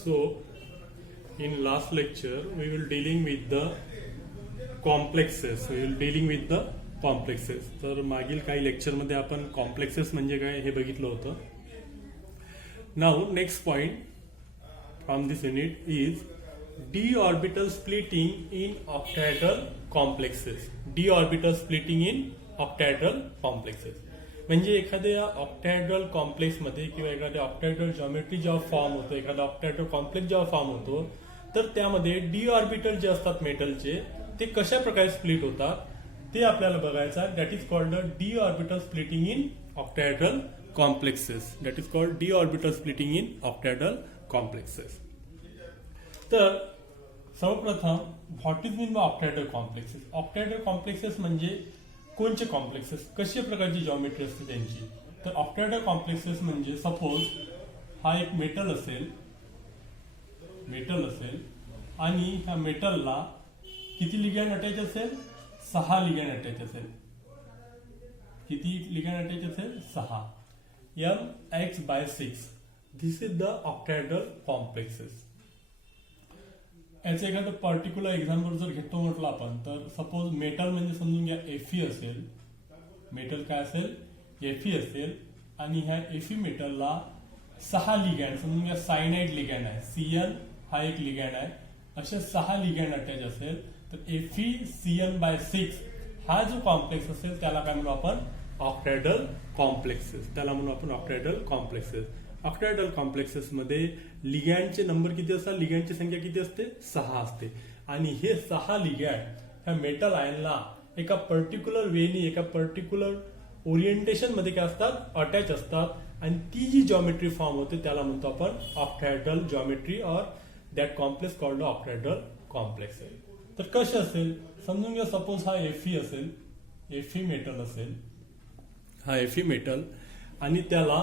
So, in last lecture, we will dealing with the complexes. We will dealing with the complexes. तर मागील काही lecture मध्ये आपण complexes म्हणजे काय हे बघितलं होतं. Now next point from this unit is d orbital splitting in octahedral complexes. d orbital splitting in octahedral complexes. म्हणजे एखाद्या ऑक्टॅहेड्रल कॉम्प्लेक्स मध्ये किंवा एखाद्या ऑक्टॅहेड्रल जॉमेट्री जेव्हा फॉर्म होतो, एखादा ऑक्टॅहेड्रल कॉम्प्लेक्स जेव्हा फॉर्म होतो, तर त्यामध्ये डी ऑर्बिटल जे असतात मेटलचे ते कशा प्रकारे स्प्लिट होतात ते आपल्याला बघायचं आहे. That is called D orbital splitting in octahedral complexes. That is called D orbital splitting in octahedral complexes. तर सर्वप्रथम what is mean by octahedral complexes. Octahedral complexes म्हणजे कोणचे कॉम्प्लेक्सेस, कशा प्रकारची जॉमेट्री असते त्यांची. तर ऑक्टॅहेड्रल कॉम्प्लेक्सेस म्हणजे सपोज हा एक मेटल असेल आणि ह्या मेटलला किती लिगॅंड अटॅच असेल, 6 लिगॅंड अटॅच असेल. किती लिगॅंड अटॅच असेल, 6. mx/6. This is the octahedral complexes. याचं एखादं पर्टिक्युलर एक्झाम्पल जर घेतो म्हटलं आपण, तर सपोज मेटल म्हणजे समजून घ्या Fe असेल. मेटल काय असेल, Fe असेल आणि ह्या Fe मेटलला 6 लिगॅंड समजून घ्या, सायनाइड लिगॅंड आहे, Cn हा एक लिगॅंड आहे, असे 6 लिगॅंड अटॅच असेल. तर FeCN/6 हा जो कॉम्प्लेक्स असेल त्याला काय म्हणू आपण, ऑक्टॅहेड्रल कॉम्प्लेक्सेस. त्याला म्हणू आपण ऑक्टॅहेड्रल कॉम्प्लेक्सेस. ऑक्टॅहेड्रल कॉम्प्लेक्सेस मध्ये लिगॅंडचे नंबर किती असतात, लिगॅंडची संख्या किती असते, 6 असते. आणि हे 6 लिगॅंड ह्या मेटल आयनला एका पर्टिक्युलर वेनी, एका पर्टिक्युलर ओरिएंटेशन मध्ये काय असतात, अटॅच असतात. आणि ती जी जॉमेट्री फॉर्म होते त्याला म्हणतो आपण ऑक्टॅहेड्रल जॉमेट्री और दॅट कॉम्प्लेक्स कॉल्ड ऑक्टॅहेड्रल कॉम्प्लेक्स. तर कसे असेल समजून घ्या, सपोज हा Fe असेल, Fe मेटल असेल, हा Fe मेटल आणि त्याला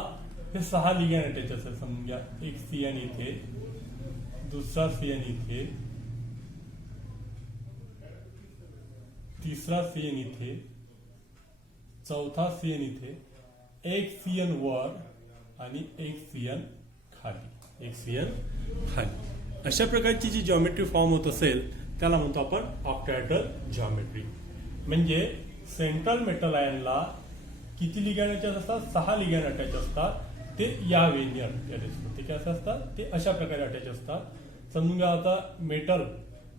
हे 6 लिगॅंड अटॅच असेल. समजून घ्या, एक Cn इथे, दुसरा Cn इथे, तिसरा Cn इथे, चौथा Cn इथे, एक Cn वर आणि एक Cn खाली, एक Cn खाली. अशा प्रकारची जी जॉमेट्री फॉर्म होत असेल त्याला म्हणतो आपण ऑक्टॅहेड्रल जॉमेट्री. म्हणजे सेंट्रल मेटल आयनला किती लिगॅंड अटॅच असतात, 6 लिगॅंड अटॅच असतात. ते या वेनी अटॅच असतात. ते कसे असतात, ते अशा प्रकारे अटॅच असतात. समजून घ्या, आता मेटल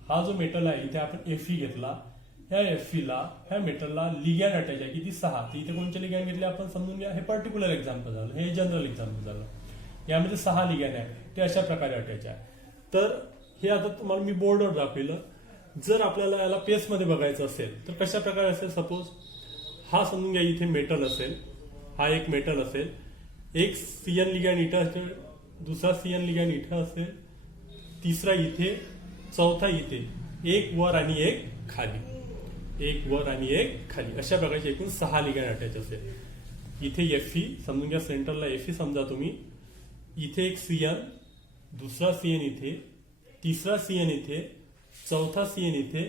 हा जो मेटल आहे इथे आपण Fe घेतला, ह्या Feला ह्या मेटलला लिगॅंड अटॅच आहे किती, 6. तर इथे कोणते लिगॅंड घेतले आपण, समजून घ्या हे पर्टिक्युलर एक्झाम्पल झालं, हे जनरल एक्झाम्पल झालं. यामध्ये 6 लिगॅंड आहे, ते अशा प्रकारे अटॅच आहे. तर हे आता तुम्हाला मी बोर्डवर दाखवलं. जर आपल्याला याला पेस मध्ये बघायचं असेल तर कशा प्रकारे असेल, सपोज हा समजून घ्या इथे मेटल असेल, हा एक मेटल असेल, एक Cn लिगॅंड इथं असेल, दुसरा Cn लिगॅंड इथं असेल, तिसरा इथे, चौथा इथे, एक वर आणि एक खाली, एक वर आणि एक खाली. अशा प्रकारचे एकूण 6 लिगॅंड अटॅच असेल. इथे Fe समजून घ्या, सेंटरला Fe समजा तुम्ही, इथे एक Cn, दुसरा Cn इथे, तिसरा Cn इथे, चौथा Cn इथे,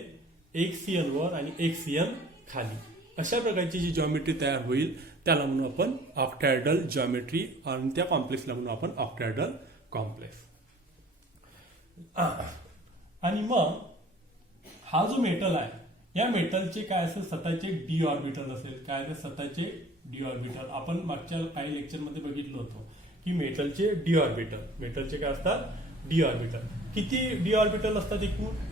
एक Cn वर आणि एक Cn खाली. अशा प्रकारची जी जॉमेट्री तयार होईल त्याला म्हणू आपण ऑक्टॅहेड्रल जॉमेट्री आणि त्या कॉम्प्लेक्सला म्हणू आपण ऑक्टॅहेड्रल कॉम्प्लेक्स. आणि मग हा जो मेटल आहे, या मेटलचे काय असेल, स्वतःचे डी ऑर्बिटल असेल. काय ते स्वतःचे डी ऑर्बिटल. आपण मागच्या काही लेक्चर मध्ये बघितलं होतं की मेटलचे डी ऑर्बिटल, मेटलचे काय असतात, डी ऑर्बिटल. किती डी ऑर्बिटल असतात,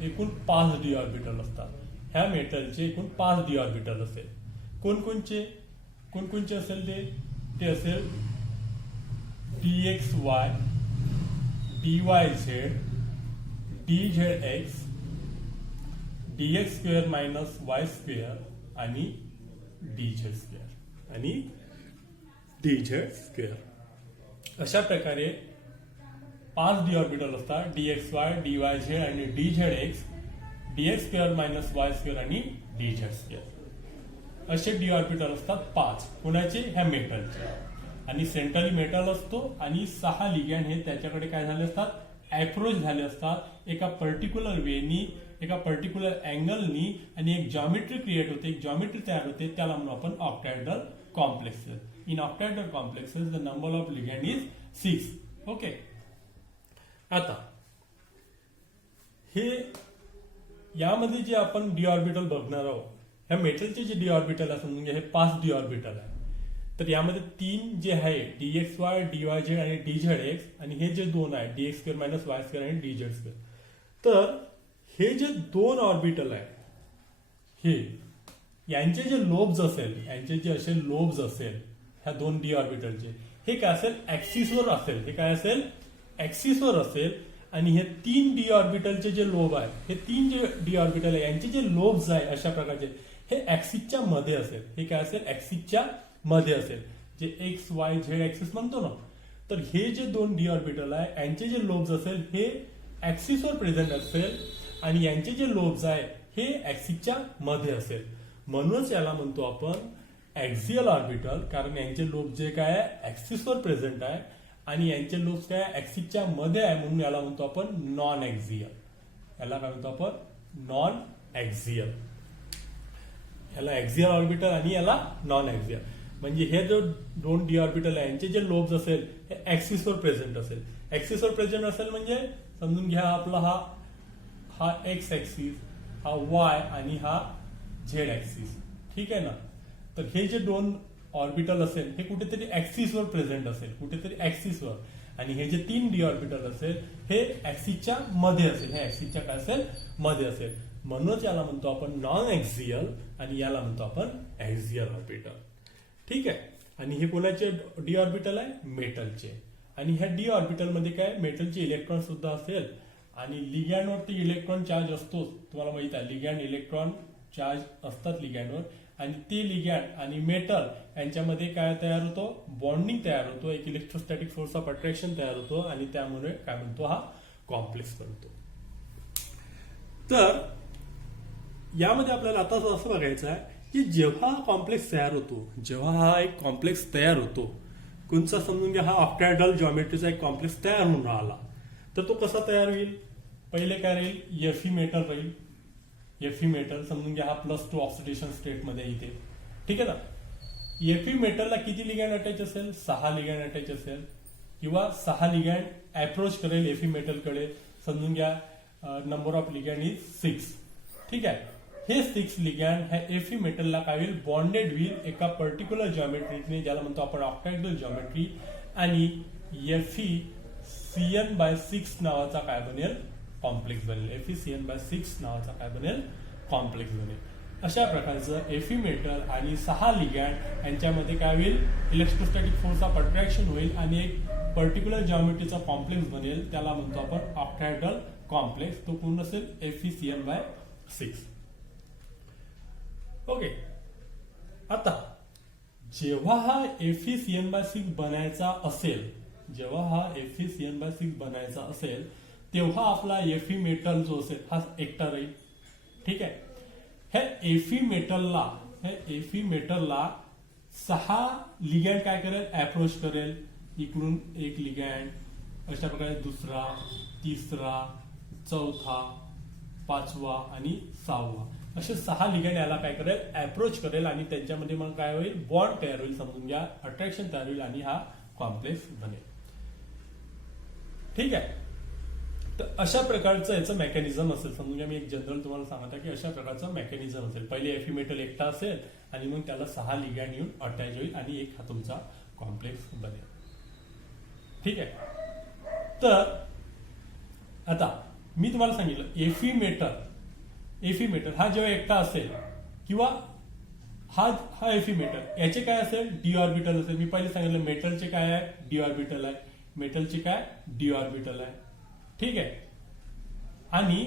एकूण 5 डी ऑर्बिटल असतात. ह्या मेटलचे एकूण 5 डी ऑर्बिटल असेल. कोणकोणचे असेल ते असेल dxy, dyz, dzx, dx² - y² आणि dz². अशा प्रकारे 5 डी ऑर्बिटल असतात, dxy, dyz आणि dzx, dx² - y² आणि dz². असे डी ऑर्बिटल असतात 5. कोणाचे, ह्या मेटलचे. आणि सेंट्रली मेटल असतो आणि 6 लिगॅंड हे त्याच्याकडे काय झाले असतात, अप्रोच झाले असतात एका पर्टिक्युलर वेनी, एका पर्टिक्युलर अँगलनी, आणि एक जॉमेट्री क्रिएट होते, एक जॉमेट्री तयार होते. त्याला म्हणून आपण octahedral complexes. In octahedral complexes the number of ligand is 6. Okay. आता हे यामध्ये जे आपण डी ऑर्बिटल बघणार आहोत, ह्या मेटलचे जे डी ऑर्बिटल आहे समजून घ्या, हे 5 डी ऑर्बिटल आहे. तर यामध्ये 3 जे आहे DXY, DYZ आणि DZX, आणि हे जे 2 आहे DX² - Y² आणि DZ². तर हे जे 2 ऑर्बिटल आहे, हे यांचे जे लोब्स असेल, यांचे जे असे लोब्स असेल ह्या 2 डी ऑर्बिटलचे, हे काय असेल, ऍक्सिसवर असेल. हे काय असेल, ऍक्सिसवर असेल. आणि हे 3 डी ऑर्बिटलचे जे लोब आहे, हे 3 जे डी ऑर्बिटल आहे यांचे जे लोब्स आहे अशा प्रकारचे, हे ऍक्सिसच्या मध्ये असेल. हे काय असेल, ऍक्सिसच्या मध्ये असेल, जे XYZ ऍक्सिस म्हणतो ना. तर हे जे 2 डी ऑर्बिटल आहे यांचे जे लोब्स असेल हे ऍक्सिसवर प्रेझेंट असेल, आणि यांचे जे लोब्स आहे हे ऍक्सिसच्या मध्ये असेल. म्हणूनच याला म्हणतो आपण ऍक्सियल ऑर्बिटल, कारण यांचे लोब जे काय आहे ऍक्सिसवर प्रेझेंट आहे आणि यांचे लोब्स काय ऍक्सिसच्या मध्ये आहे, म्हणून याला म्हणतो आपण नॉन ऍक्सियल. याला काय म्हणतो आपण, नॉन ऍक्सियल. याला ऍक्सियल ऑर्बिटल आणि याला नॉन ऍक्सियल. म्हणजे हे जो 2 डी ऑर्बिटल आहे यांचे जे लोब्स असेल हे ऍक्सिसवर प्रेझेंट असेल. ऍक्सिसवर प्रेझेंट असेल म्हणजे समजून घ्या आपला हा एक्स ऍक्सिस, हा वाय आणि हा झेड ऍक्सिस. ठीक आहे ना. तर हे जे 2 ऑर्बिटल असेल हे कुठेतरी ऍक्सिसवर प्रेझेंट असेल, कुठेतरी ऍक्सिसवर. आणि हे जे 3 डी ऑर्बिटल असेल हे ऍक्सिसच्या मध्ये असेल, हे ऍक्सिसच्या काय असेल, मध्ये असेल. म्हणूनच याला म्हणतो आपण नॉन ऍक्सियल आणि याला म्हणतो आपण ऍक्सियल ऑर्बिटल. ठीक आहे. आणि हे कोणाचे डी ऑर्बिटल आहे, मेटलचे. आणि ह्या डी ऑर्बिटल मध्ये काय मेटलचे इलेक्ट्रॉन सुद्धा असेल, आणि लिगँडवरती इलेक्ट्रॉन चार्ज असतो, तुम्हाला माहित आहे. लिगँड इलेक्ट्रॉन चार्ज असतात लिगँडवर, आणि ते लिगँड आणि मेटल यांच्यामध्ये काय तयार होतो, बॉन्डिंग तयार होतो, एक इलेक्ट्रोस्टॅटिक फोर्स ऑफ अट्रॅक्शन तयार होतो, आणि त्यामुळे काय म्हणतो, हा कॉम्प्लेक्स बनतो. तर यामध्ये आपल्याला आता असं बघायचं आहे की जेव्हा हा कॉम्प्लेक्स तयार होतो, जेव्हा हा एक कॉम्प्लेक्स तयार होतो, कोणचा समजून घ्या, हा ऑक्टॅहेड्रल जॉमेट्रीचा एक कॉम्प्लेक्स तयार होऊन राहिला, तर तो कसा तयार होईल. पहिले काय राहील, Fe मेटल राहील. Fe मेटल समजून घ्या हा +2 ऑक्सिडेशन स्टेट मध्ये इथे. ठीक आहे ना. Fe मेटलला किती लिगँड अटॅच असेल, 6 लिगँड अटॅच असेल, किंवा 6 लिगँड अप्रोच करेल Fe मेटलकडे. समजून घ्या नंबर ऑफ लिगँड इज 6. ठीक आहे. हे 6 लिगँड ह्या Fe मेटलला काय होईल, बॉन्डेड होईल एका पर्टिक्युलर जॉमेट्रीने, ज्याला म्हणतो आपण ऑक्टॅहेड्रल जॉमेट्री. आणि FeCN/6 नावाचा काय बनेल, कॉम्प्लेक्स बनेल. FeCN/6 नावाचा काय बनेल, कॉम्प्लेक्स बनेल. अशा प्रकारचं Fe मेटल आणि 6 लिगँड यांच्यामध्ये काय होईल, इलेक्ट्रोस्टॅटिक फोर्स ऑफ अट्रॅक्शन होईल आणि एक पर्टिक्युलर जॉमेट्रीचा कॉम्प्लेक्स बनेल, त्याला म्हणतो आपण ऑक्टॅहेड्रल कॉम्प्लेक्स. तो कोण असेल, FeCN/6. ओके. आता जेव्हा हा FeCN/6 बनायचा असेल, जेव्हा हा FeCN/6 बनायचा असेल, तेव्हा आपला Fe मेटल जो असेल हा एकटा राहील. ठीक आहे. ह्या Fe मेटलला 6 लिगँड काय करेल, अप्रोच करेल. इकडून एक लिगँड, अशा प्रकारे दुसरा, तिसरा, चौथा, 5वा आणि 6वा, असे 6 लिगँड याला काय करेल, अप्रोच करेल, आणि त्यांच्यामध्ये मग काय होईल, बॉन्ड तयार होईल. समजून घ्या अट्रॅक्शन तयार होईल आणि हा कॉम्प्लेक्स बनेल. ठीक आहे. तर अशा प्रकारचं याचं मेकॅनिझम असेल. समजून घ्या मी एक जनरल तुम्हाला सांगत आहे की अशा प्रकारचं मेकॅनिझम असेल. पहिले Fe मेटल एकटा असेल आणि मग त्याला 6 लिगँड येऊन अटॅच होईल आणि एक हा तुमचा कॉम्प्लेक्स बनेल. ठीक आहे. तर आता मी तुम्हाला सांगितलं Fe मेटल हा जेव्हा एकटा असेल, किंवा हा Fe मेटल, याचे काय असेल, डी ऑर्बिटल असेल. मी पहिले सांगितलं मेटलचे काय आहे, डी ऑर्बिटल आहे. मेटलचे काय, डी ऑर्बिटल आहे. ठीक आहे. आणि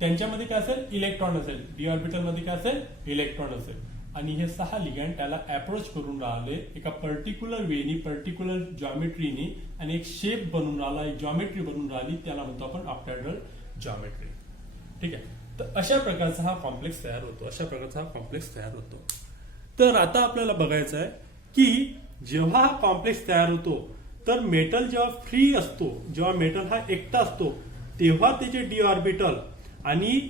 त्यांच्यामध्ये काय असेल, इलेक्ट्रॉन असेल. डी ऑर्बिटल मध्ये काय असेल, इलेक्ट्रॉन असेल. आणि हे 6 लिगँड त्याला अप्रोच करून राहिले एका पर्टिक्युलर वेनी, पर्टिक्युलर जॉमेट्रीनी, आणि एक शेप बनून राहिला, एक जॉमेट्री बनून राहिली, त्याला म्हणतो आपण ऑक्टॅहेड्रल जॉमेट्री. ठीक आहे. तर अशा प्रकारचा हा कॉम्प्लेक्स तयार होतो, अशा प्रकारचा हा कॉम्प्लेक्स तयार होतो. तर आता आपल्याला बघायचं आहे की जेव्हा हा कॉम्प्लेक्स तयार होतो, तर मेटल जेव्हा फ्री असतो, जेव्हा मेटल हा एकटा असतो, तेव्हा त्याचे डी ऑर्बिटल आणि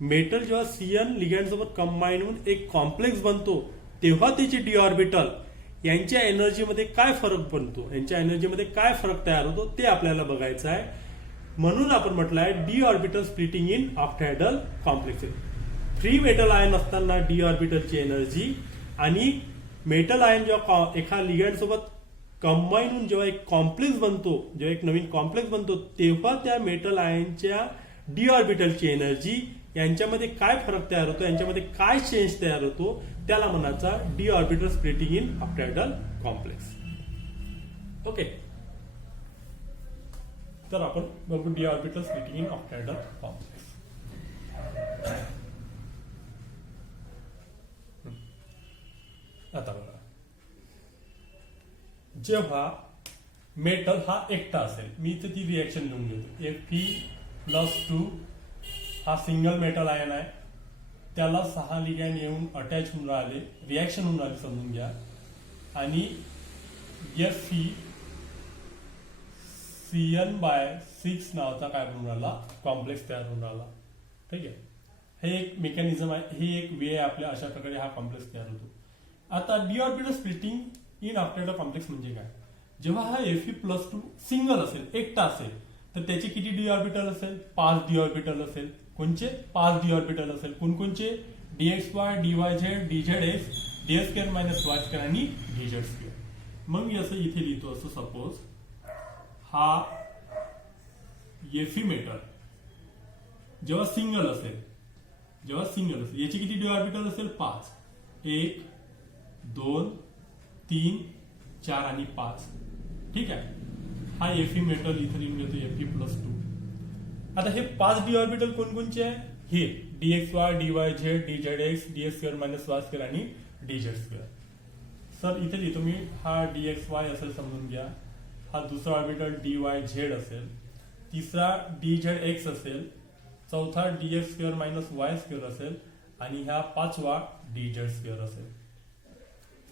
मेटल जेव्हा CN लिगँड सोबत कंबाईन होऊन एक कॉम्प्लेक्स बनतो, तेव्हा त्याचे डी ऑर्बिटल यांच्या एनर्जीमध्ये काय फरक बनतो, यांच्या एनर्जीमध्ये काय फरक तयार होतो ते आपल्याला बघायचं आहे. म्हणून आपण म्हटलं आहे D orbital splitting in octahedral complexes. Free metal ion असताना डी ऑर्बिटलची एनर्जी आणि मेटल आयन जेव्हा एका लिगँड सोबत कंबाईन होऊन जेव्हा एक कॉम्प्लेक्स बनतो, जेव्हा एक नवीन कॉम्प्लेक्स बनतो, तेव्हा त्या मेटल आयनच्या डी ऑर्बिटलची एनर्जी यांच्यामध्ये काय फरक तयार होतो, यांच्यामध्ये काय चेंज तयार होतो, त्याला म्हणायचा D orbital splitting in octahedral complex. Okay, तर आपण बघू D orbital splitting in octahedral complex. आता बघा, जेव्हा मेटल हा एकटा असेल, मी इथे ती रिएक्शन लिहून घेतो. Fe+2 हा सिंगल मेटल आयन आहे, त्याला 6 लिगॅंड येऊन अटॅच होऊन राहिले, रिएक्शन होऊन राहिली समजून घ्या. आणि FeCN/6 नावाचा काय बनून राहिला, कॉम्प्लेक्स तयार होऊन राहिला. ठीक आहे, हे एक मेकॅनिझम आहे, ही एक वे आहे आपल्या, अशा प्रकारे हा कॉम्प्लेक्स तयार होतो. आता D orbital splitting in octahedral complex म्हणजे काय? जेव्हा हा Fe+2 सिंगल असेल, एकटा असेल, तर त्याचे किती डी ऑर्बिटल असेल? 5 डी ऑर्बिटल असेल. कोणचे? 5 डी ऑर्बिटल असेल. कोणकोणचे? dxy, dyz, dzx, ds2 y2 आणि dz2. मग मी असं इथे लिहितो, असं सपोज हा Fe मेटल जेव्हा सिंगल असेल, याची किती डी ऑर्बिटल असेल? 5. 1, 2, 3, 4 आणि 5. ठीक आहे, हा Fe मेटल इथे लिहून घेतो, Fe+2. आता हे 5 डी ऑर्बिटल कोणकोणचे आहे? हे dxy, dyz, dzx, ds2 y2 आणि dz2. सर इथे लिहितो मी, हा dxy असेल समजून घ्या, हा दुसरा ऑर्बिटल dyz असेल, तिसरा dzx असेल, चौथा dx2 y2 असेल आणि ह्या 5वा dz2 असेल.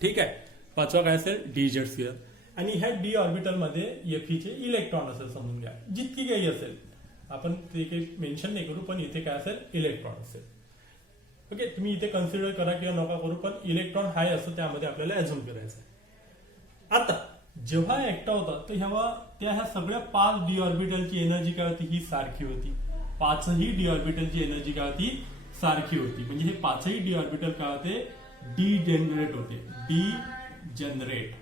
ठीक आहे, 5वा काय असेल? dz2. आणि ह्या डी ऑर्बिटल मध्ये Fe चे इलेक्ट्रॉन असेल समजून घ्या, जितकी काही असेल, आपण ते काही मेन्शन नाही करू, पण इथे काय असेल? इलेक्ट्रॉन असेल. ओके, तुम्ही इथे कन्सिडर करा किंवा नका करू, पण इलेक्ट्रॉन हाय असं त्यामध्ये आपल्याला अझ्युम करायचं आहे. आता जेव्हा एकटा होता, तर ह्या सगळ्या 5 डी ऑर्बिटलची एनर्जी काय होती? ही सारखी होती. 5ही डी ऑर्बिटलची एनर्जी काय होती? सारखी होती. म्हणजे हे 5ही डी ऑर्बिटल काय होते? डीजेनरेट होते. Degenerate,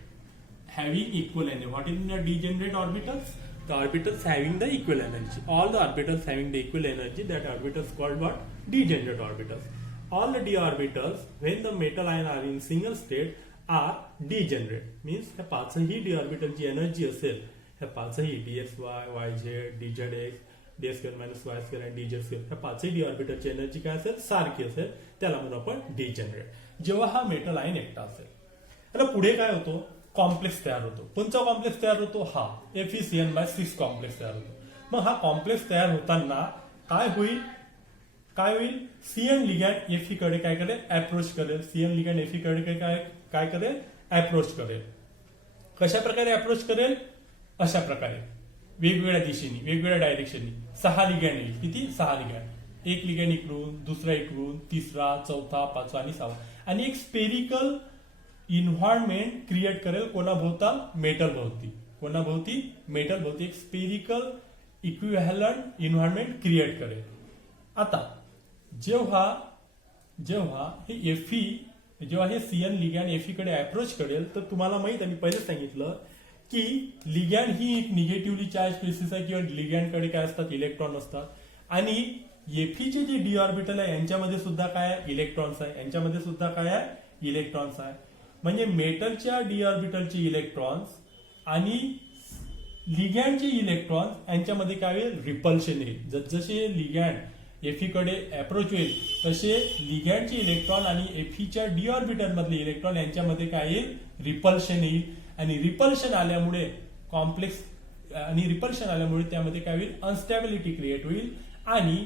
having equal energy. What is the degenerate orbitals? The orbitals having the equal energy. All the orbitals having the equal energy, that orbitals called what? Degenerate orbitals. All the d orbitals, when the metal ion are in single state, are degenerate. Means ह्या 5ही d ऑर्बिटलची energy असेल, ह्या 5ही dxy, yz, dzx, ds2 y2 आणि dz2, ह्या 5ही d ऑर्बिटलची energy काय असेल? सारखी असेल. त्याला म्हणून आपण डिजेनरेट. जेव्हा हा मेटल आयन एकटा असेल, त्याला पुढे काय होतो? कॉम्प्लेक्स तयार होतो. कोणता कॉम्प्लेक्स तयार होतो? हा FeCN/6 कॉम्प्लेक्स तयार होतो. मग हा कॉम्प्लेक्स तयार होताना काय होईल? सीएन लिगॅंड Fe कडे काय करेल? अप्रोच करेल. सीएन लिगॅंड Fe कडे काय करेल? अप्रोच करेल. कशा प्रकारे अप्रोच करेल? अशा प्रकारे, वेगवेगळ्या दिशेने, वेगवेगळ्या डायरेक्शननी 6 लिगॅंड येईल. किती? 6 लिगॅंड. एक लिगॅंड इकडून, दुसरा इकडून, तिसरा, चौथा, 5वा आणि 6वा. आणि एक स्पेरिकल इन्व्हायरमेंट क्रिएट करेल कोणाभोवता? मेटल भोवती. कोणाभोवती? मेटल भोवती एक स्पेरिकल इक्विव्हॅलंट इन्व्हायरमेंट क्रिएट करेल. आता जेव्हा हे जेव्हा हे सीएन लिगॅंड Fe कडे अप्रोच करेल, तर तुम्हाला माहित आहे, मी पहिलेच सांगितलं की लिगॅंड ही एक निगेटिव्हली चार्ज स्पेसिस आहे, किंवा लिगॅंड कडे काय असतात? इलेक्ट्रॉन असतात. आणि Fe चे जे डी ऑर्बिटल आहे यांच्यामध्ये सुद्धा काय आहे? इलेक्ट्रॉन्स आहे. यांच्यामध्ये सुद्धा काय आहे? इलेक्ट्रॉन्स आहे. म्हणजे मेटलच्या डी ऑर्बिटलचे इलेक्ट्रॉन्स आणि लिगॅंडचे इलेक्ट्रॉन्स यांच्यामध्ये काय होईल? रिपल्शन येईल. जसजसे लिगॅंड Fe कडे अप्रोच होईल, तसे लिगॅंडचे इलेक्ट्रॉन आणि Feच्या डी ऑर्बिटल मधले इलेक्ट्रॉन यांच्यामध्ये काय येईल? रिपल्शन येईल. आणि रिपल्शन आल्यामुळे त्यामध्ये काय होईल? अनस्टॅबिलिटी क्रिएट होईल आणि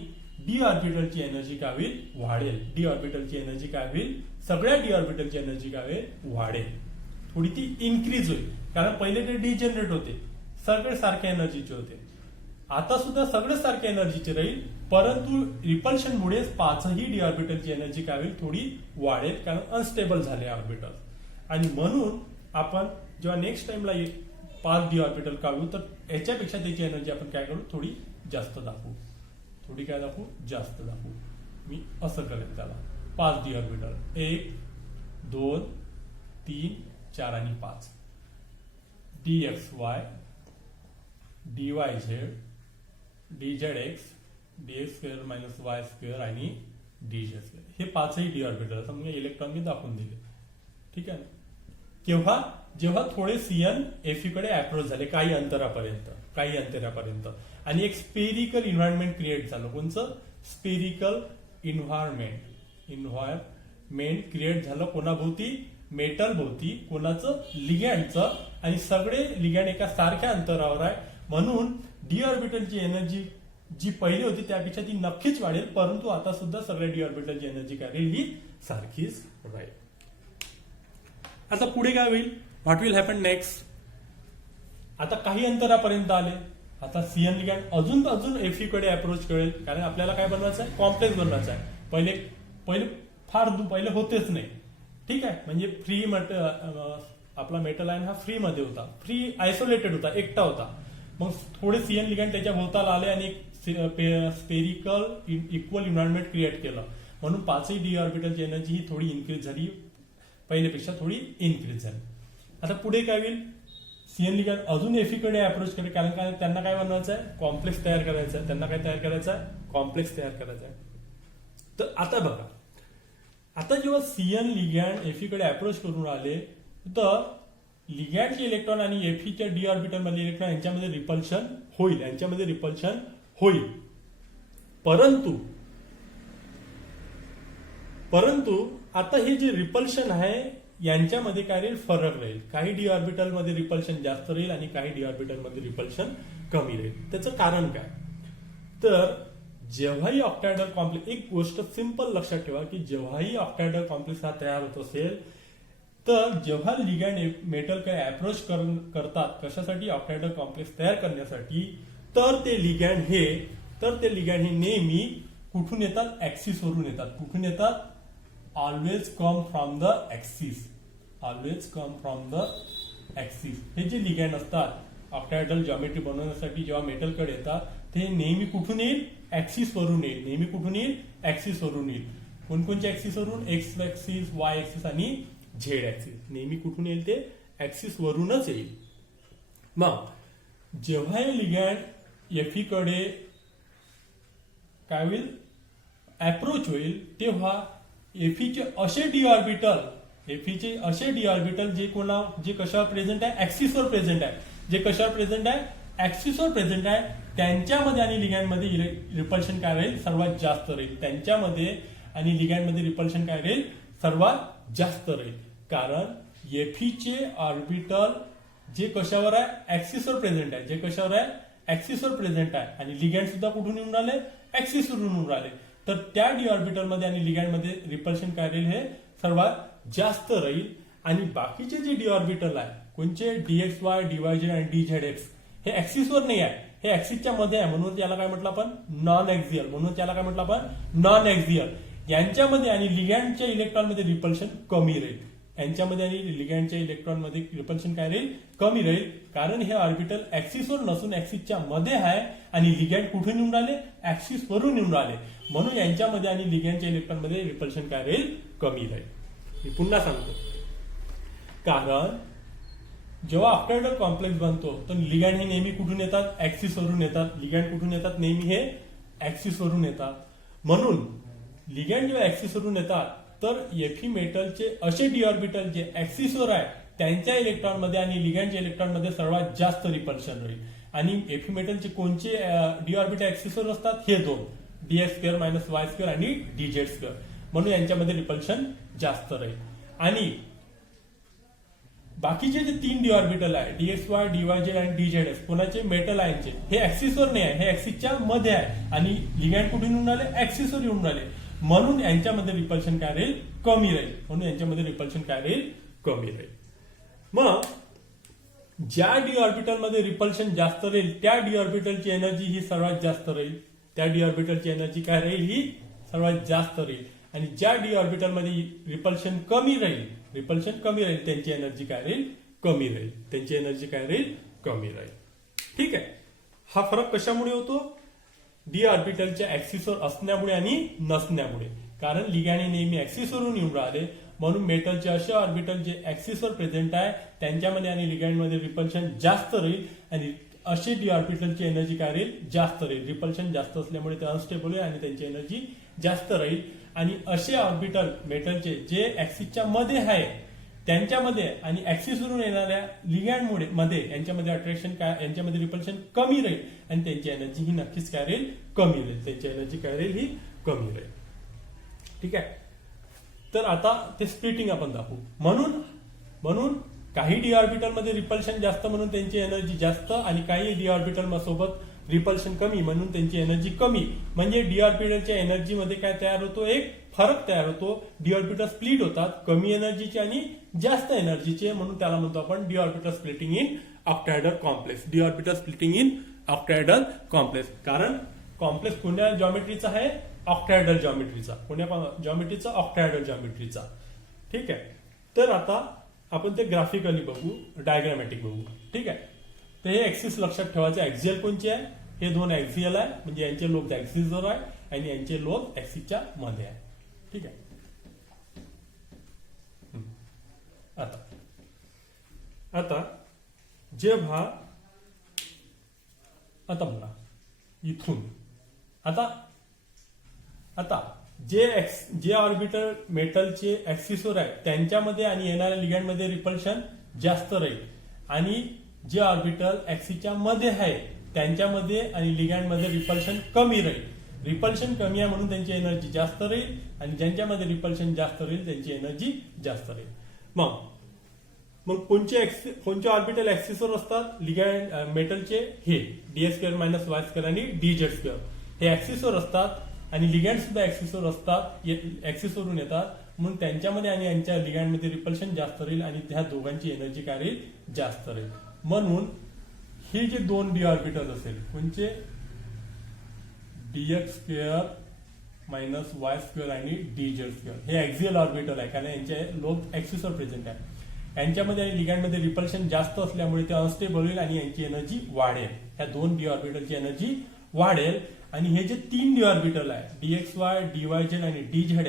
डी ऑर्बिटलची एनर्जी काय होईल? वाढेल. डी ऑर्बिटलची एनर्जी काय होईल? सगळ्या डी ऑर्बिटलची एनर्जी काय होईल? वाढेल. थोडी ती इन्क्रीज होईल, कारण पहिले ते डिजेनरेट होते, सगळे सारख्या एनर्जीचे होते. आता सुद्धा सगळे सारख्या एनर्जीचे राहील, परंतु रिपल्शनमुळे 5ही डी ऑर्बिटलची एनर्जी काय होईल? थोडी वाढेल, कारण अनस्टेबल झाले ऑर्बिटल. आणि म्हणून आपण जेव्हा नेक्स्ट टाइमला 5 डी ऑर्बिटल काढू, तर याच्यापेक्षा त्याची एनर्जी आपण काय करू? थोडी जास्त दाखवू, थोडी काय दाखवू, जास्त दाखवू. मी असं करेन त्याला 5 डी ऑर्बिटल, 1 2 3 4 आणि 5. dxy dyz dzx dx square minus Y square आणि dz स्क्वेअर, हे 5ही डी ऑर्बिटल समजा इलेक्ट्रॉन मी दाखवून दिले. ठीक आहे. केव्हा, जेव्हा थोडे Cn Fe कडे अप्रोच झाले काही अंतरापर्यंत आणि एक स्पेरिकल इन्व्हायरमेंट क्रिएट झालं. कोणचं? स्पेरिकल इन्व्हायरमेंट क्रिएट झालं. कोणाभोवती? मेटल भोवती. कोणाचं? लिगँडचं. आणि सगळे लिगँड एका सारख्या अंतरावर आहे, म्हणून डी ऑर्बिटलची एनर्जी जी पहिली होती त्यापेक्षा ती नक्कीच वाढेल, परंतु आता सुद्धा सगळ्या डी ऑर्बिटलची एनर्जी काय राहील? ही सारखीच राहील. आता पुढे काय होईल? What will happen next? आता काही अंतरापर्यंत आले, आता Cn लिगँड अजून Fe कडे अप्रोच करेल, कारण आपल्याला काय बनवायचं आहे? कॉम्प्लेक्स बनवायचं आहे. पहिले होतेच नाही. ठीक आहे. म्हणजे फ्री आपला मेटल आयन हा फ्री मध्ये होता, फ्री आयसोलेटेड होता, एकटा होता. मग थोडे Cn लिगँड त्याच्या भोवताला आले आणि स्पेरिकल इक्वल इन्व्हायरमेंट क्रिएट केलं, म्हणून 5ही डी ऑर्बिटलची एनर्जी ही थोडी इन्क्रीज झाली, पहिल्यापेक्षा थोडी इन्क्रीज झाली. आता पुढे काय होईल? Cn लिगँड अजून Fe कडे अप्रोच करेल, कारण काय त्यांना काय बनवायचं आहे? कॉम्प्लेक्स तयार करायचं आहे. त्यांना काय तयार करायचं आहे? कॉम्प्लेक्स तयार करायचं आहे. तर आता बघा, आता जेव्हा Cn लिगँड Fe कडे अप्रोच करून आले, तर लिगँडचे इलेक्ट्रॉन आणि Feच्या डी ऑर्बिटल मधले इलेक्ट्रॉन यांच्यामध्ये रिपल्शन होईल. परंतु आता हे जे रिपल्शन आहे यांच्यामध्ये काय राहील? फरक राहील. काही डी ऑर्बिटल मध्ये रिपल्शन जास्त राहील आणि काही डी ऑर्बिटल मध्ये रिपल्शन कमी राहील. त्याचं कारण काय? तर जेव्हाही ऑक्टॅहेड्रल कॉम्प्लेक्स, एक गोष्ट सिंपल लक्षात ठेवा की जेव्हाही ऑक्टॅहेड्रल कॉम्प्लेक्स हा तयार होत असेल, तर जेव्हा लिगँड मेटल काय अप्रोच करतात कशासाठी? ऑक्टॅहेड्रल कॉम्प्लेक्स तयार करण्यासाठी, तर ते लिगँड हे नेहमी कुठून येतात? ऍक्सिस वरून येतात. कुठून येतात? Always come from the axis. हे जे लिगँड असतात ऑक्टॅहेड्रल जॉमेट्री बनवण्यासाठी जेव्हा मेटल कडे येतात, ते नेहमी कुठून येईल? ऍक्सिस वरून येईल. ऍक्सिस वरून येईल. कोणकोणच्या ऍक्सिस वरून? एक्स ऍक्सिस, वाय ऍक्सिस आणि झेड ऍक्सिस. नेहमी कुठून येईल? ते ऍक्सिस वरूनच येईल. मग जेव्हा हे लिगँड Fe कडे काय होईल? अप्रोच होईल, तेव्हा Feचे असे डी ऑर्बिटल जे कशावर प्रेझेंट आहे? ऍक्सिसवर प्रेझेंट आहे. जे कशावर प्रेझेंट आहे? ऍक्सिसवर प्रेझेंट आहे. त्यांच्यामध्ये आणि लिगँडमध्ये रिपल्शन काय राहील? सर्वात जास्त राहील. त्यांच्यामध्ये आणि लिगँडमध्ये रिपल्शन काय राहील? सर्वात जास्त राहील. कारण Feचे ऑर्बिटल जे कशावर आहे? ऍक्सिसवर प्रेझेंट आहे. आणि लिगँड सुद्धा कुठून येऊन राहिले? ऍक्सिस वरून येऊन राहिले. तर त्या डी ऑर्बिटल मध्ये आणि लिगँड मध्ये रिपल्शन काय राहील? हे सर्वात जास्त राहील. आणि बाकीचे जे डी ऑर्बिटल आहे, कोणचे? dxy, dyz आणि dzx, हे ऍक्सिसवर नाही आहे, हे ऍक्सिसच्या मध्ये आहे, म्हणून त्याला काय म्हटलं आपण? Non axial. यांच्यामध्ये आणि लिगँडच्या इलेक्ट्रॉन मध्ये रिपल्शन कमी राहील. रिपल्शन काय राहील? कमी राहील. कारण हे ऑर्बिटल ऍक्सिसवर नसून ऍक्सिसच्या मध्ये आहे आणि लिगँड कुठून येऊन राहिले? ऍक्सिस वरून येऊन राहिले, म्हणून यांच्यामध्ये आणि लिगँडच्या इलेक्ट्रॉन मध्ये रिपल्शन काय राहील? कमी राहील. मी पुन्हा सांगतो, कारण जेव्हा ऑक्टॅहेड्रल कॉम्प्लेक्स बनतो तर लिगँड हे नेहमी कुठून येतात? ऍक्सिस वरून येतात. नेहमी हे ऍक्सिस वरून येतात. म्हणून लिगँड जेव्हा ऍक्सिस वरून येतात, तर Fe मेटलचे असे डी ऑर्बिटल जे ऍक्सिसवर आहे त्यांच्या इलेक्ट्रॉन मध्ये आणि लिगँडच्या इलेक्ट्रॉन मध्ये सर्वात जास्त रिपल्शन राहील. आणि Fe मेटलचे कोणचे डी ऑर्बिटल ऍक्सिसवर असतात? हे दोन, dx square minus Y square आणि dz स्क्वेअर, म्हणून यांच्यामध्ये रिपल्शन जास्त राहील. आणि बाकीचे जे 3 डी ऑर्बिटल आहे, dxy, dyz आणि dzs, कोणाचे? मेटल आयनचे, हे ऍक्सिसवर नाही आहे, हे ऍक्सिसच्या मध्ये आहे आणि लिगँड कुठून येऊन राहिले? ऍक्सिसवर येऊन राहिले, म्हणून यांच्यामध्ये रिपल्शन काय राहील? कमी राहील. मग ज्या डी ऑर्बिटल मध्ये रिपल्शन जास्त राहील त्या डी ऑर्बिटलची एनर्जी ही सर्वात जास्त राहील. ही सर्वात जास्त राहील. आणि ज्या डी ऑर्बिटल मध्ये रिपल्शन कमी राहील त्यांची एनर्जी काय राहील? कमी राहील. ठीक आहे. हा फरक कशामुळे होतो? डी ऑर्बिटलच्या ऍक्सिसवर असण्यामुळे आणि नसण्यामुळे. कारण लिगॅंड हे नेहमी ऍक्सिसवरून येऊन राहिले, म्हणून मेटलचे असे ऑर्बिटल जे ऍक्सिसवर प्रेझेंट आहे त्यांच्यामध्ये आणि लिगॅंडमध्ये रिपल्शन जास्त राहील आणि असे डी ऑर्बिटलची एनर्जी काय राहील, जास्त राहील. रिपल्शन जास्त असल्यामुळे ते अनस्टेबल आहे आणि त्यांची एनर्जी जास्त राहील. आणि असे ऑर्बिटल मेटलचे जे ऍक्सिसच्या मध्ये आहे त्यांच्यामध्ये आणि ऍक्सिसवरून येणाऱ्या लिगॅंड मध्ये यांच्यामध्ये अट्रॅक्शन काय, यांच्यामध्ये रिपल्शन कमी राहील आणि त्यांची एनर्जी ही नक्कीच काय राहील, कमी राहील. त्यांची एनर्जी काय राहील, ही कमी राहील. ठीक आहे. तर आता ते स्प्लिटिंग आपण दाखवू. म्हणून काही डी ऑर्बिटल मध्ये रिपल्शन जास्त म्हणून त्यांची एनर्जी जास्त आणि काही डी ऑर्बिटल सोबत रिपल्शन कमी म्हणून त्यांची एनर्जी कमी. म्हणजे डी ऑर्बिटलच्या एनर्जी मध्ये काय तयार होतो, एक फरक तयार होतो. डी ऑर्बिटल स्प्लिट होतात, कमी एनर्जीचे आणि जास्त एनर्जीचे, म्हणून त्याला म्हणतो आपण D orbital splitting in octahedral complex. D orbital splitting in octahedral complex. कारण कॉम्प्लेक्स कोणत्या जॉमेट्रीचा आहे, ऑक्टाहेड्रल जॉमेट्रीचा. कोण्या जॉमेट्रीचा, ऑक्टाहेड्रल जॉमेट्रीचा. ठीक आहे. तर आता आपण ते ग्राफिकली बघू, डायग्रामॅटिक बघू. ठीक आहे. तर हे ऍक्सिस लक्षात ठेवायचे. ऍक्सियल कोणचे आहे, हे दोन ऍक्सियल आहे, म्हणजे यांचे लोब ऍक्सिसवर आहे आणि यांचे लोब ऍक्सिसच्या मध्ये आहे. ठीक आहे. आता जेव्हा आता बघा इथून आता जे ऑर्बिटल मेटलचे ऍक्सिसवर आहे त्यांच्यामध्ये आणि येणाऱ्या लिगॅंडमध्ये रिपल्शन जास्त राहील आणि जे ऑर्बिटल ऍक्सिसच्या मध्ये आहे त्यांच्यामध्ये आणि लिगॅंडमध्ये रिपल्शन कमी राहील. रिपल्शन कमी आहे म्हणून त्यांची एनर्जी जास्त राहील आणि ज्यांच्यामध्ये रिपल्शन जास्त राहील त्यांची एनर्जी जास्त राहील. मग कोणचे ऑर्बिटल ऍक्सिसवर असतात, लिगॅंड मेटलचे हे ds² - y² आणि dz². हे ऍक्सिसवर असतात आणि लिगॅंड सुद्धा ऍक्सिसवर असतात, ऍक्सिसवरून येतात, म्हणून त्यांच्यामध्ये आणि यांच्या लिगॅंडमध्ये रिपल्शन जास्त राहील आणि त्या दोघांची एनर्जी काय राहील, जास्त राहील. म्हणून हे जे दोन डी ऑर्बिटल असेल कोणचे, dx² - y² आणि dz², हे ऍक्सियल ऑर्बिटल आहे कारण यांचे लोब ऍक्सिसवर प्रेझेंट आहे. यांच्यामध्ये आणि लिगॅंडमध्ये रिपल्शन जास्त असल्यामुळे ते अनस्टेबल होईल आणि यांची एनर्जी वाढेल. ह्या दोन डी ऑर्बिटलची एनर्जी वाढेल. आणि हे जे तीन डी ऑर्बिटल आहे dxy, dyz आणि dzx,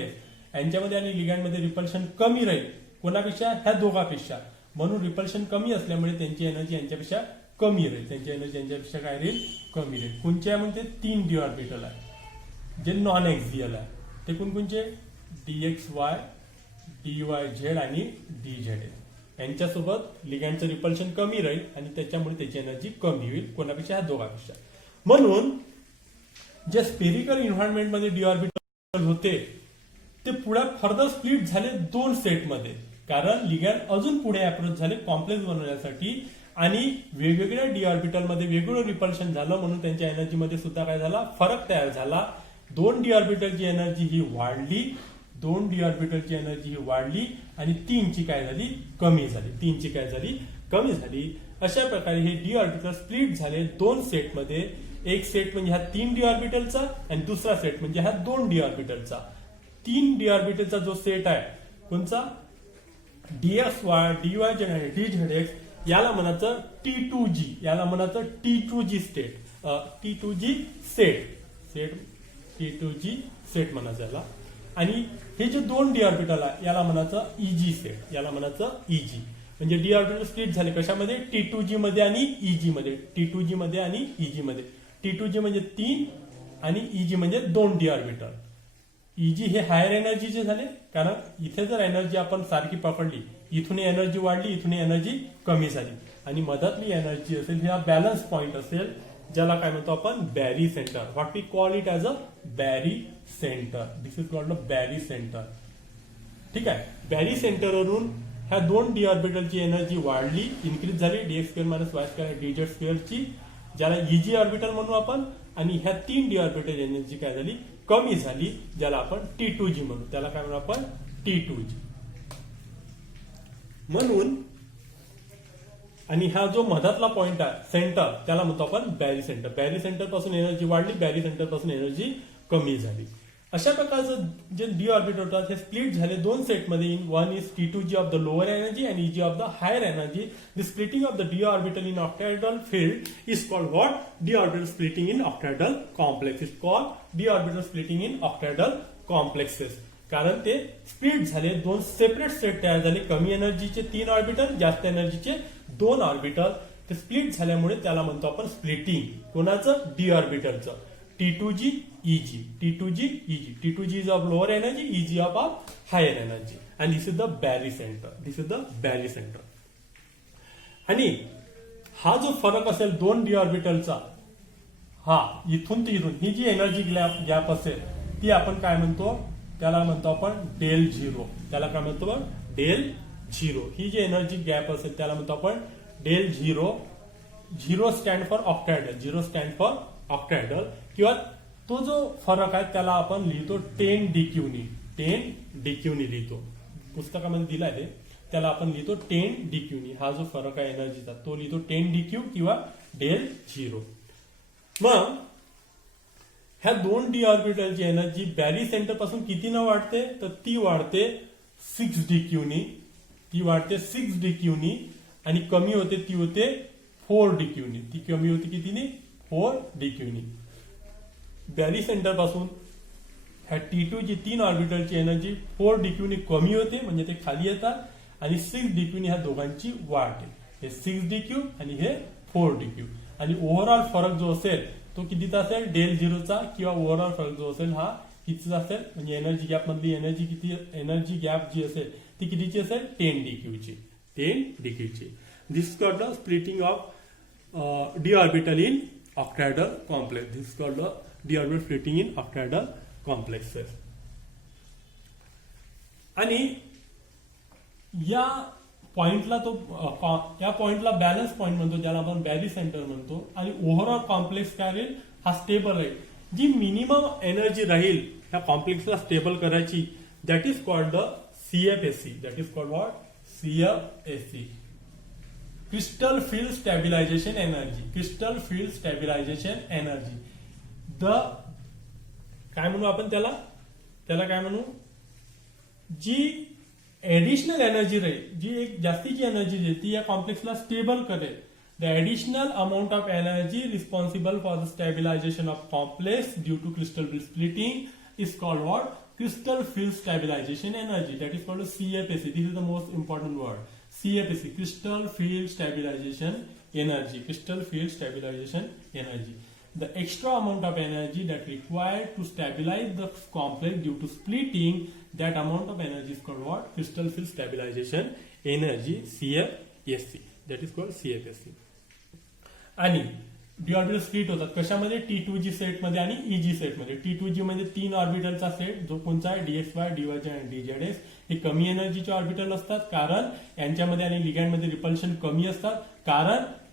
यांच्यामध्ये आणि लिगॅंडमध्ये रिपल्शन कमी राहील. कोणापेक्षा, ह्या दोघांपेक्षा. म्हणून रिपल्शन कमी असल्यामुळे त्यांची एनर्जी यांच्यापेक्षा कमी राहील. त्यांची एनर्जी यांच्यापेक्षा काय राहील, कमी राहील. कोणच्या म्हणजे तीन डी ऑर्बिटल आहे जे नॉन एक्झियल आहे. ते कोणकोणचे, dxy, dyz आणि dzx. यांच्यासोबत लिगॅंडचं रिपल्शन कमी राहील आणि त्याच्यामुळे त्याची एनर्जी कमी होईल. कोणापेक्षा, ह्या दोघांपेक्षा. म्हणून जे स्पेरिकल एन्व्हायरमेंट मध्ये डी ऑर्बिटल होते ते पुढे फर्दर स्प्लिट झाले दोन सेटमध्ये. कारण लिगॅंड अजून पुढे अप्रोच झाले कॉम्प्लेक्स बनवण्यासाठी आणि वेगवेगळ्या डी ऑर्बिटल मध्ये वेगवेगळं रिपल्शन झालं म्हणून त्यांच्या एनर्जीमध्ये सुद्धा काय झाला, फरक तयार झाला. दोन डी ऑर्बिटलची एनर्जी ही वाढली, दोन डी ऑर्बिटलची एनर्जी ही वाढली आणि तीनची काय झाली, कमी झाली. तीनची काय झाली, कमी झाली. अशा प्रकारे हे डी ऑर्बिटल स्प्लिट झाले दोन सेटमध्ये. एक सेट म्हणजे ह्या तीन डी ऑर्बिटलचा आणि दुसरा सेट म्हणजे ह्या दोन डी ऑर्बिटलचा. तीन डी ऑर्बिटलचा जो सेट आहे कोणचा, dxy, dyz आणि dzx, याला म्हणायचं T2g, याला म्हणायचं T2g state, T2g set, T2g set म्हणायचं याला. आणि हे जे दोन डी ऑर्बिटल आहे याला म्हणायचं EG सेट, याला म्हणायचं EG. म्हणजे डी ऑर्बिटल स्प्लिट झाले कशामध्ये, T2g मध्ये आणि EG मध्ये. T2g मध्ये आणि EG मध्ये. T2g म्हणजे 3 आणि EG म्हणजे 2 डी ऑर्बिटल. EG हे हायर एनर्जीचे झाले कारण इथे जर एनर्जी आपण सारखी पकडली, इथून एनर्जी वाढली, इथून एनर्जी कमी झाली आणि मधातली एनर्जी असेल हा बॅलन्स पॉइंट असेल, ज्याला काय म्हणतो आपण barycentre. What we call it as a barycentre. This is called a barycentre. ठीक आहे. बॅरी सेंटरवरून ह्या दोन डी ऑर्बिटलची एनर्जी वाढली, इन्क्रीज झाली, dx² - y² आणि dz² ची, ज्याला EG ऑर्बिटल म्हणू आपण. आणि ह्या तीन डी ऑर्बिटल एनर्जी काय झाली, कमी झाली, ज्याला आपण T2g म्हणू. त्याला काय म्हणू आपण, T2g म्हणून. आणि हा जो मधातला पॉइंट आहे सेंटर त्याला म्हणतो आपण बॅरी सेंटर. बॅरी सेंटर पासून एनर्जी वाढली, बॅरी सेंटर पासून एनर्जी कमी झाली. अशा प्रकारचं जे डी ऑर्बिटल होतात हे स्प्लिट झाले दोन सेटमध्ये in one is T2g of the lower energy and Eg of the higher energy. The splitting of the D orbital in octahedral field is called what? D orbital splitting in octahedral complex. Is called D orbital splitting in octahedral complexes. कारण ते split झाले, दोन separate set तयार झाले. कमी एनर्जीचे 3 orbital, जास्त एनर्जीचे 2 orbital. ते split झाल्यामुळे त्याला म्हणतो आपण स्प्लिटिंग. कोणाचं? D ऑर्बिटलचं. T2g Eg, T2g Eg. T2g is of lower energy, Eg of higher energy, and this is the Barry center. This is the Barry center. आणि हा जो फरक असेल दोन डी ऑर्बिटलचा, हा इथून ते इथून, ही जी एनर्जी गॅप असेल ती आपण काय म्हणतो? त्याला म्हणतो आपण डेल झिरो. त्याला काय म्हणतो? Del zero. ही जी एनर्जी गॅप असेल त्याला म्हणतो आपण del zero. Zero stand for octahedral, zero stand for octahedral. किंवा तो जो फरक आहे त्याला आपण लिहितो 10 DQनी. 10 DQनी लिहितो. पुस्तकामध्ये दिलाय ते. त्याला आपण लिहितो 10 DQनी. हा जो फरक आहे एनर्जीचा तो लिहितो 10 DQ किंवा डेल झिरो. मग ह्या दोन डी ऑर्बिटलची एनर्जी बॅरी सेंटर पासून किती न वाढते? तर ती वाढते 6 DQनी. ती वाढते 6 DQनी आणि कमी होते ती होते 4 DQनी. ती कमी होते कितीनी? 4 DQनी. बॅरी सेंटर पासून ह्या T2 3 ऑर्बिटलची एनर्जी 4 DQनी कमी होते, म्हणजे ते खाली येतात, आणि 6 DQनी ह्या दोघांची वाढते. हे 6 DQ आणि हे 4 DQ. आणि ओव्हरऑल फरक जो असेल तो कितीचा असेल? डेल झिरोचा. किंवा ओव्हरऑल फरक जो असेल हा कितीचा असेल? म्हणजे एनर्जी गॅप मधली एनर्जी किती, एनर्जी गॅप जी असेल ती कितीची असेल? 10 DQची. 10 DQची. This is called the splitting of D orbital in octahedral complex. This is called the d orbital splitting in octahedral complexes. आणि या पॉइंटला तो या पॉइंटला बॅलन्स पॉइंट म्हणतो, ज्याला आपण बॅरी सेंटर म्हणतो. आणि ओव्हरऑल कॉम्प्लेक्स काय राहील? हा स्टेबल राहील. जी मिनिमम एनर्जी राहील ह्या कॉम्प्लेक्सला स्टेबल करायची, that is called the CFSE. That is called what? CFSE. Crystal field stabilisation energy. Crystal field stabilisation energy. The काय म्हणू आपण त्याला? त्याला काय म्हणू? जी एडिशनल एनर्जी राहील, जी एक जास्तीची एनर्जी आहे ती या कॉम्प्लेक्सला स्टेबल करेल. The additional amount of energy responsible for the stabilisation of complex due to crystal field splitting is called what? Crystal field stabilisation energy. That is called CFSE. This is the most important word. CFSE, crystal field stabilization energy. Crystal field stabilization energy. The extra amount of energy that required to stabilize the complex due to splitting, that amount of energy is called what? Crystal field stabilization energy. CFSE. That is called CFSE. आणि D orbital split होतात कशामध्ये? T2g set मध्ये आणि Eg set मध्ये. T2g म्हणजे 3 ऑर्बिटलचा set, जो कोणता आहे? DXY, DYZ आणि DZS. हे कमी एनर्जीचे ऑर्बिटल असतात, कारण यांच्यामध्ये आणि लिगँड मध्ये रिपल्शन कमी असतात.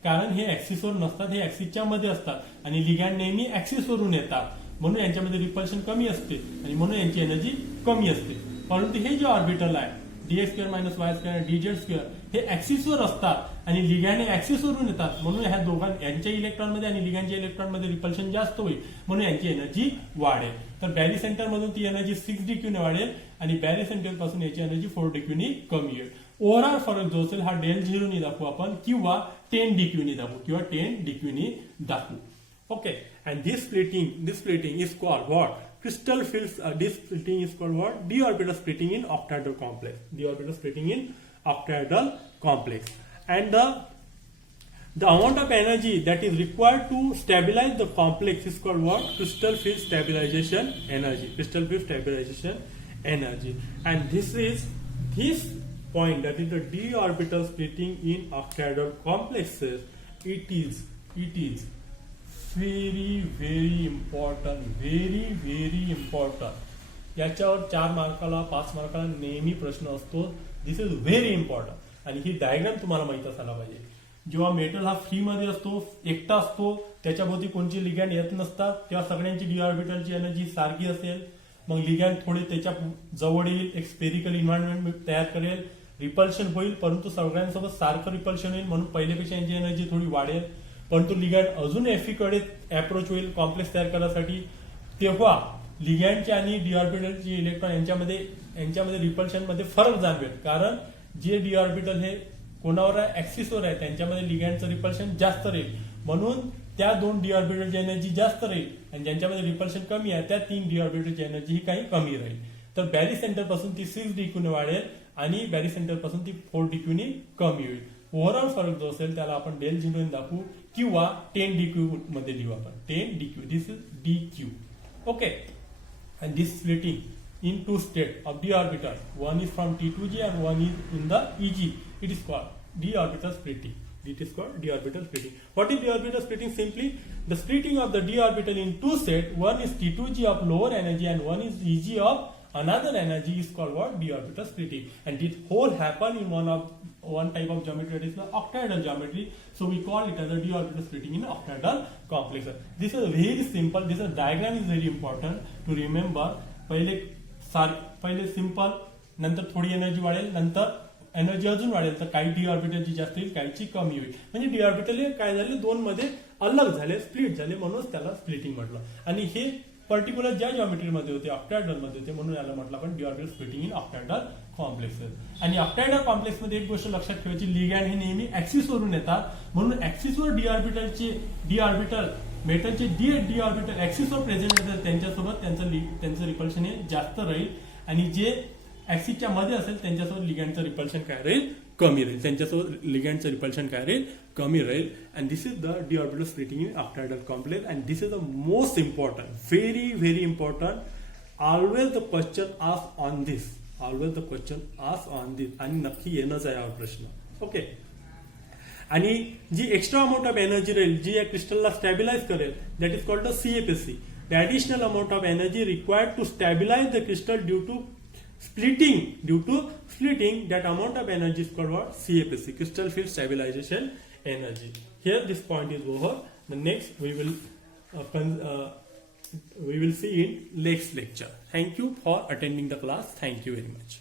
कारण हे ऍक्सिसवर नसतात, हे ऍक्सिसच्या मध्ये असतात आणि लिगँड नेहमी ऍक्सिसवरून येतात, म्हणून यांच्यामध्ये रिपल्शन कमी असते आणि म्हणून यांची एनर्जी कमी असते. परंतु हे जे ऑर्बिटल आहे DX² - Y² DZ² हे ऍक्सिसवर असतात आणि लिगँड ऍक्सिसवरून येतात, म्हणून ह्या यांच्या इलेक्ट्रॉनमध्ये आणि लिगँडच्या इलेक्ट्रॉनमध्ये रिपल्शन जास्त होईल, म्हणून यांची एनर्जी वाढेल. तर बॅरी सेंटर मधून ती एनर्जी 6 DQने वाढेल आणि बॅरी सेंटर पासून याची एनर्जी 4 DQनी कमी होईल. ओव्हरऑल फरक जो असेल हा डेल झिरोनी दाखवू आपण, किंवा 10 DQनी दाखवू, किंवा 10 DQनी दाखवू. Okay. And this splitting is called what? Crystal fields. This splitting is called what? D orbital splitting in octahedral complex. D orbital splitting in octahedral complex. And the amount of energy that is required to stabilize the complex is called what? Crystal field stabilization energy. Crystal field stabilization energy. And this point, that is the d orbital splitting in octahedral complexes. It is very important. याच्यावर 4 मार्काला 5 मार्काला नेहमी प्रश्न असतो. दिस is very important. आणि ही diagram तुम्हाला माहित असायला पाहिजे. जेव्हा मेटल हा फ्री मध्ये असतो, एकटा असतो, त्याच्याभोवती कोणची लिगँड येत नसतात, तेव्हा सगळ्यांची डी ऑर्बिटलची एनर्जी सारखी असेल. मग लिगँड थोडे त्याच्या जवळ येईल, एक स्पेरिकल इन्व्हायरमेंट तयार करेल, रिपल्शन होईल, परंतु सगळ्यांसोबत सारखं रिपल्शन होईल, म्हणून पहिल्यापेक्षा यांची एनर्जी थोडी वाढेल. परंतु लिगँड अजून एफी कडे अप्रोच होईल कॉम्प्लेक्स तयार करण्यासाठी, तेव्हा लिगँडचे आणि डी ऑर्बिटलचे इलेक्ट्रॉन यांच्यामध्ये रिपल्शन मध्ये फरक जाणवेल, कारण जे डी ऑर्बिटल हे कोणावर ऍक्सिसवर आहे त्यांच्यामध्ये लिगँडचं रिपल्शन जास्त राहील, म्हणून त्या दोन डी ऑर्बिटलची एनर्जी जास्त राहील आणि ज्यांच्यामध्ये रिपल्शन कमी आहे त्या 3 डी ऑर्बिटलची एनर्जी ही काही कमी राहील. तर बॅरी सेंटर पासून ती 6 डिक्यूने वाढेल आणि बॅरी सेंटर पासून ती 4 डिक्यूने कमी होईल. ओव्हरऑल फरक जो असेल त्याला आपण डेल झिरो दाखवू किंवा 10 डिक्यू मध्ये लिहू आपण. 10 dQ, this is DQ. Okay, and this splitting in two states of d orbital, one is from T to G and one is in the EG, it is called d orbital splitting. It is called d orbital splitting. What is d orbital splitting? Simply the splitting of the d orbital in two sets, one is T to G of lower energy and one is EG of another energy, is called what? D orbital splitting. And this whole happen in one type of geometry, that is the octahedral geometry. So we call it as a d orbital splitting in octahedral complex. This is very simple. This diagram is very important to remember. पहिले simple, नंतर थोडी energy वाढेल, नंतर energy अजून वाढेल, तर काही D ऑर्बिटलची जास्त होईल, काहीची कमी होईल. म्हणजे डी ऑर्बिटल हे काय झाले, दोन मध्ये अलग झाले, स्प्लिट झाले, म्हणून त्याला स्प्लिटिंग म्हटलं. आणि हे पर्टिक्युलर ज्या जॉमेट्रीमध्ये होते ऑक्टॅहेड्रल मध्ये होते, म्हणून याला म्हटलं आपण D orbital splitting in octahedral complexes. आणि ऑक्टॅहेड्रल कॉम्प्लेक्स मध्ये एक गोष्ट लक्षात ठेवायची, लिगँड हे नेहमी ऍक्सिस वरून येतात, म्हणून ऍक्सिसवर डी ऑर्बिटल मेटलचे डी ऑर्बिटल ऍक्सिसवर प्रेझेंट असतात त्यांच्यासोबत त्यांचं रिपल्शन हे जास्त राहील, आणि जे ऍक्सिसच्या मध्ये असेल त्यांच्यासोबत लिगँडचं रिपल्शन काय राहील, कमी राहील. त्यांच्यासोबत लिगँडचं रिपल्शन काय राहील, कमी राहील. And this is the D orbital splitting in octahedral complex. And this is the most important, very very important. Always the question ask on this, always the question ask on this, आणि नक्की येणंच आहे हा प्रश्न. Okay, आणि जी extra amount of energy राहील, जी या क्रिस्टलला स्टॅबिलाइज करेल, that is called the CFSC. The additional amount of energy required to stabilize the crystal due to splitting, that amount of energy is called what? CFSC, crystal field stabilization energy. Here this point is over. The next we will see in next lecture. Thank you for attending the class. Thank you very much.